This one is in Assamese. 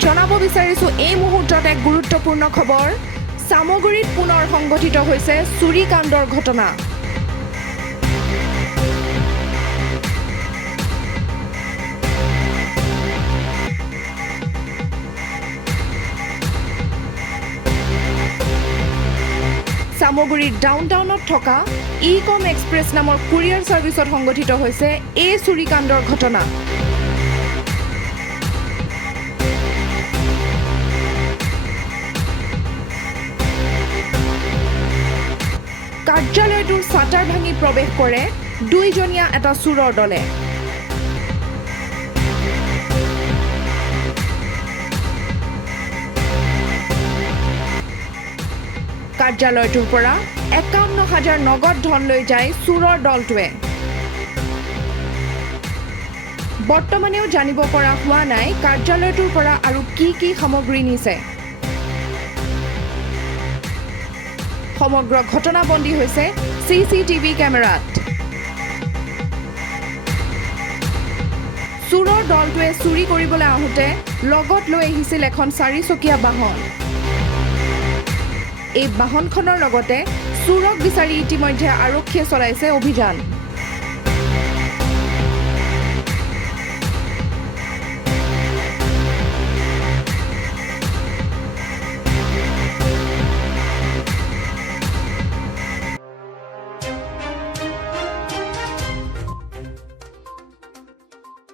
জনাব বিচাৰিছো এই মুহূৰ্তত এক গুৰুত্বপূৰ্ণ খবৰ সামগুৰিত পুনৰ সংঘটিত হৈছে চুৰি কাণ্ডৰ ঘটনা সামগুৰিৰ ডাউনটাউনত থকা ইকম এক্সপ্ৰেছ নামৰ কুৰিয়াৰ সাৰ্ভিসত সংঘটিত হৈছে এই চুৰি কাণ্ডৰ ঘটনা কাৰ্যালয়টোৰ ছাটাৰ ভাঙি প্ৰৱেশ কৰে দুইজনীয়া এটা চুৰৰ দলে কাৰ্যালয়টোৰ পৰা ৫১,০০০ নগদ ধন লৈ যায় চুৰৰ দলটোৱে বৰ্তমানেও জানিব পৰা হোৱা নাই কাৰ্যালয়টোৰ পৰা আৰু কি সামগ্ৰী নিছে সমগ্ৰ ঘটনাবন্দী হৈছে CCTV কেমেৰাত চুৰৰ দলটোৱে চুৰি কৰিবলৈ আহোঁতে লগত লৈ আহিছিল এখন ৪চকীয়া বাহন এই বাহনখনৰ লগতে চুৰক বিচাৰি ইতিমধ্যে আৰক্ষীয়ে চলাইছে অভিযান